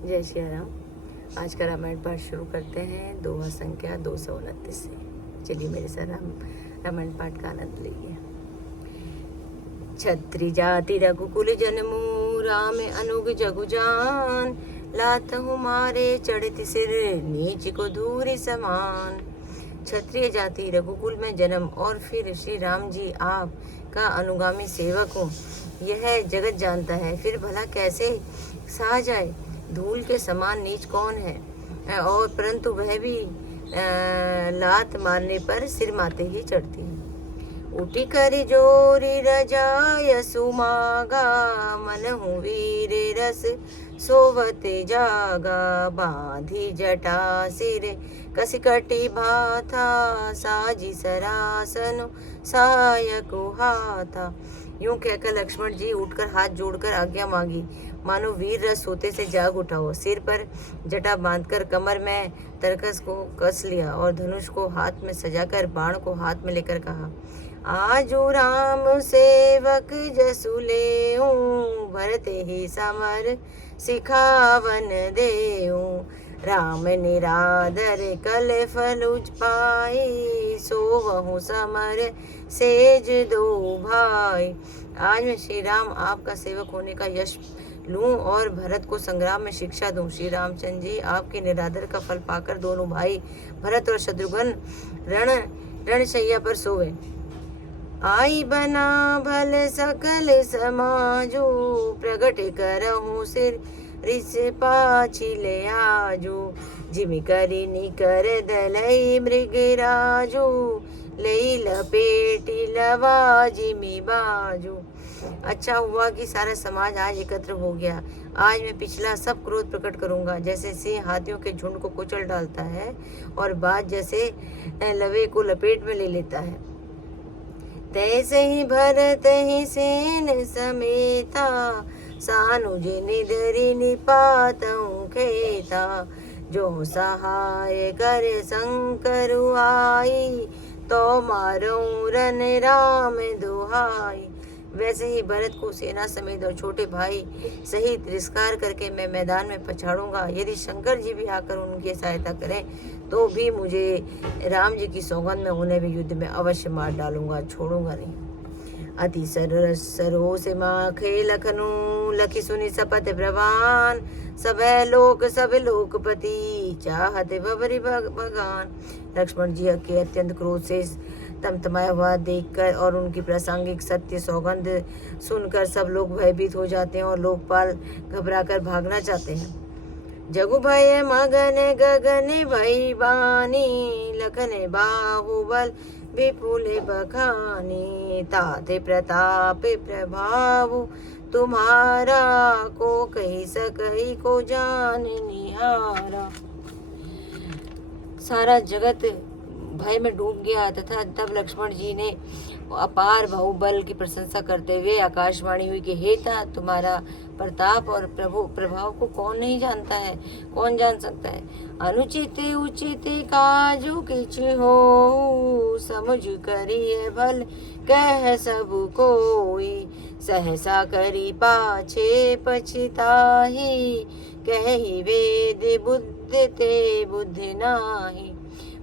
जय श्री राम। आज का रामायण पाठ शुरू करते हैं दोहा संख्या 229 से। चलिए मेरे साथ रामायण पाठ का आनंद लीजिए। छत्री जाति रघुकुल जन्मू राम अनुग जगु जान, लात हमारे चढ़ती सिर नीच को धूरी समान। क्षत्रिय जाति रघुकुल में जन्म और फिर श्री राम जी आप का अनुगामी सेवक हूँ, यह जगत जानता है। फिर भला कैसे सहा जाए, धूल के समान नीच कौन है। और परंतु वह भी लात मारने पर सिर माते ही चढ़ती है। उठी करी जोरी रजाय सुमागा, मन हूँ वीर रस सोवते जागा। बांधी जटा सिर कसिकटी भाथा, साजी सरासन सहायक हाथा। यूं कहकर लक्ष्मण जी उठकर हाथ जोड़कर आज्ञा मांगी, मानो वीर रस सोते से जाग उठा हो। सिर पर जटा बांधकर कमर में तरकस को कस लिया और धनुष को हाथ में सजाकर बाण को हाथ में लेकर कहा, आजू राम सेवक जसु लेऊं, भरते ही समर सिखावन देऊं। राम निरादर कल फलुज पाई, सोवहु समर सेज दो भाई। आज मैं श्री राम आपका सेवक होने का यश लूं और भरत को संग्राम में शिक्षा दूं। श्री रामचंद्र जी आपके निरादर का फल पाकर दोनों भाई भरत और शत्रुघ्न रणशैया पर सोवे। आई बना भल सकल समाजो, प्रगट करहूं सिर रिस पाछी ले आजू। जिमि करी निकर दलई मृगराजू, लई लपेटी लवा जिमि बाजू। अच्छा हुआ कि सारा समाज आज एकत्र हो गया। आज मैं पिछला सब क्रोध प्रकट करूंगा। जैसे सिंह हाथियों के झुंड को कुचल डालता है और बाज जैसे लवे को लपेट में ले लेता है, तैसे ही भरत ही सेन समेता, सानुज निधरि निपातऊं खेता। जो सहाय कर शंकर आई, तो मारूं रन राम दुहाई। वैसे ही भरत को सेना समेत और छोटे भाई सहित तिरस्कार करके मैं मैदान में पछाड़ूंगा। यदि शंकर जी भी आकर उनकी सहायता करें तो भी मुझे राम जी की सौगंध में उन्हें भी युद्ध में अवश्य मार डालूंगा, छोड़ूंगा नहीं। अति सरस सरोस माखे लखनू, लखी सुनी सपत प्रवान। सब लोकपति चाहते भवरी भगवान। लक्ष्मण जी के अत्यंत क्रोध से तमतमाया हुआ देखकर और उनकी प्रासंगिक सत्य सौगंध सुनकर सब लोग भयभीत हो जाते हैं और लोकपाल घबराकर भागना चाहते हैं। जगु भय मगन गगन भई बानी, लखन बाहुबल विपुल बखानी। ताते प्रताप प्रभाव तुम्हारा, को कही सकही को जान निहारा। सारा जगत भय में डूब गया तथा तब लक्ष्मण जी ने अपार बाहुबल की प्रशंसा करते हुए आकाशवाणी हुई कि हे ता, तुम्हारा प्रताप और प्रभाव को कौन नहीं जानता है, कौन जान सकता है। अनुचित उचित काजु किछ हो, समझ करिए भल कह सब कोई। सहसा करी पाछे पछताही, कही वेद बुद्धि ते बुद्धि नाही।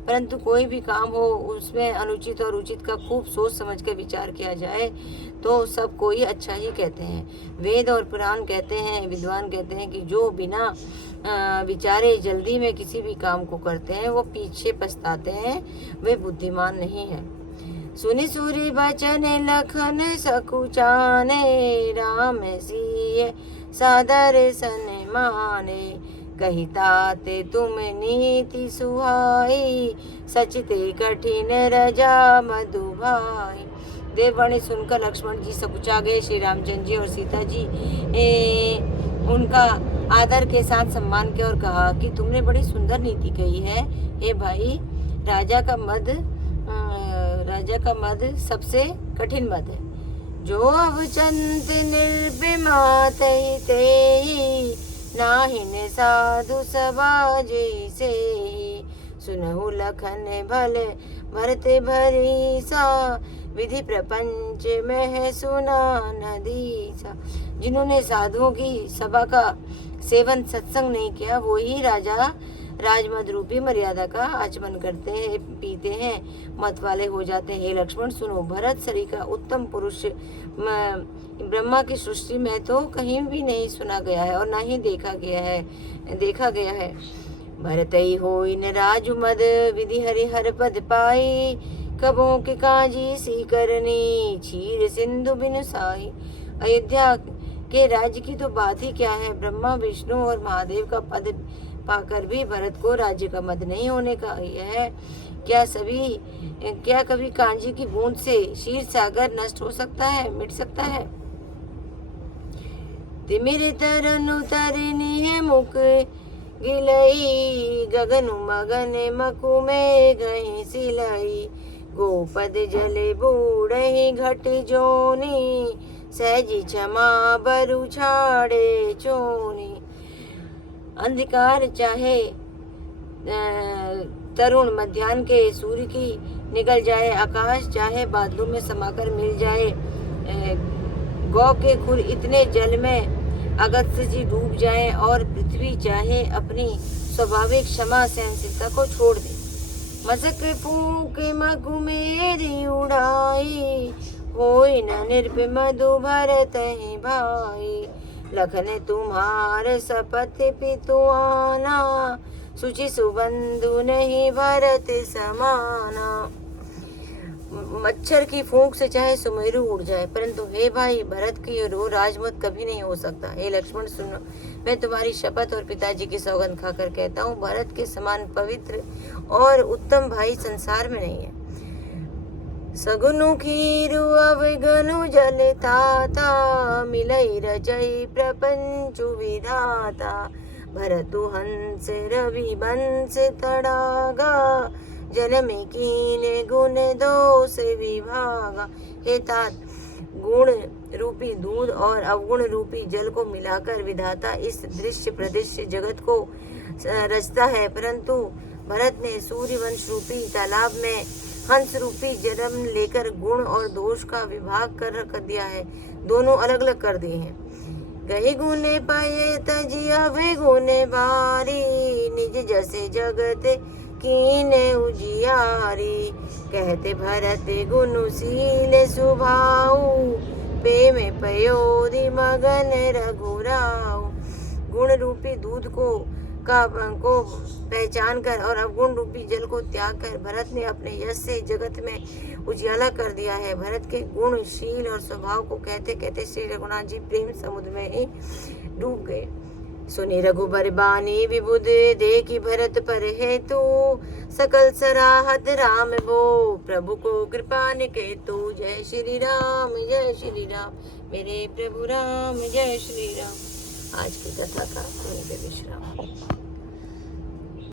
परंतु कोई भी काम हो उसमें अनुचित और उचित का खूब सोच समझ कर विचार किया जाए तो सब कोई अच्छा ही कहते हैं। वेद और पुराण कहते हैं, विद्वान कहते हैं कि जो बिना विचारे जल्दी में किसी भी काम को करते हैं वो पीछे पछताते हैं, वे बुद्धिमान नहीं है। सुनि सूरी बचन लखन सकुचाने, राम सिय सादर सन माने। कही ताते तुम नीति सुहाई, सचते कठिन रजा मधुभाई। देववाणी सुनकर लक्ष्मण जी सकुचा गए। श्री रामचंद्र जी और सीता जी उनका आदर के साथ सम्मान किया और कहा कि तुमने बड़ी सुंदर नीति कही है। हे भाई, राजा का मद सबसे कठिन मद है। जो अवचंत निर्भिमा तहि तेहि, नाहिन साधु सभा जैसे। सुनहु लखन भल भरते भरीसा, विधि प्रपंच में है सुना नदीसा। जिन्होंने साधुओं की सभा का सेवन सत्संग नहीं किया, वो ही राजा राजमद रूपी मर्यादा का आचमन करते हैं, पीते हैं, मत वाले हो जाते हैं। हे लक्ष्मण सुनो, भरत सरीखा उत्तम पुरुष ब्रह्मा की सृष्टि में तो कहीं भी नहीं सुना गया है और ना ही देखा गया है। भरत ही हो इन राजु मद, विधि हरिहर पद पाई, कबों के काजी सी करनी, क्षीर सिंधु बिनु साई। अयोध्या के राज्य की तो बात ही क्या है, ब्रह्मा विष्णु और महादेव का पद पाकर भी भरत को राज्य का मद नहीं होने का यह क्या कभी कांजी की बूंद से क्षीर सागर नष्ट हो सकता है, मिट सकता है। तिमिर तरनु तरनी है मुख गिलई, गगन मगन मकु में गई सिलाई, गोपद जले बूढ़े घट जोनी, सहजी क्षमा बरु छाड़े चोनी। अंधकार चाहे तरुण मध्याह्न के सूर्य की निकल जाए, आकाश चाहे बादलों में समाकर मिल जाए, गौ के खुर इतने जल में अगस्त जी डूब जाए, और पृथ्वी चाहे अपनी स्वाभाविक क्षमा सहनशीलता को छोड़ दे। मसक फूक मगु मेरी उड़ाई, होई न निर्भ मधु भरत ही भाई, लखन तुम्हार शपथ पितुआना, सुचि सुबंधु नहीं भरत समाना। मच्छर की फूंक से चाहे सुमेरु उड़ जाए, परंतु हे भाई भरत की रो राजमत कभी नहीं हो सकता। हे लक्ष्मण सुनो, मैं तुम्हारी शपथ और पिताजी की सौगंध खाकर कहता हूँ, भरत के समान पवित्र और उत्तम भाई संसार में नहीं है। सगुनु खीरु अवगनु जलताता, मिलई रचई प्रपंचु विधाता, भरतु हंस रवि बंस तड़ागा, जन्म कीने गुण दोष विभागा। हे तात, गुण रूपी दूध और अवगुण रूपी जल को मिलाकर विधाता इस दृश्य प्रदृश्य जगत को रचता है, परंतु भरत ने सूर्यवंश रूपी तालाब में हंस रूपी जन्म लेकर गुण और दोष का विभाग कर दिया है, दोनों अलग अलग कर दिए हैं। गई गुने पाए तजिया वे गुने बारी, निज जैसे जगत कीने उजियारी, कहते भरत गुणशील सुभाऊ, पे में पयोरी मगन रघुराऊ। गुण रूपी दूध को पहचान कर और अवगुण रूपी जल को त्याग कर भरत ने अपने यश से जगत में उजियाला कर दिया है। भरत के गुण शील और स्वभाव को कहते कहते श्री रघुनाथ जी प्रेम समुद्र में ही डूब गए। सुनी रघुबर बानी विबुध, देखी भरत पर हेतु, सकल सराहत राम वो, प्रभु को कृपा निकेतु। जय श्री राम मेरे प्रभु राम, जय श्री राम। आज की कथा का यहीं पे विश्राम।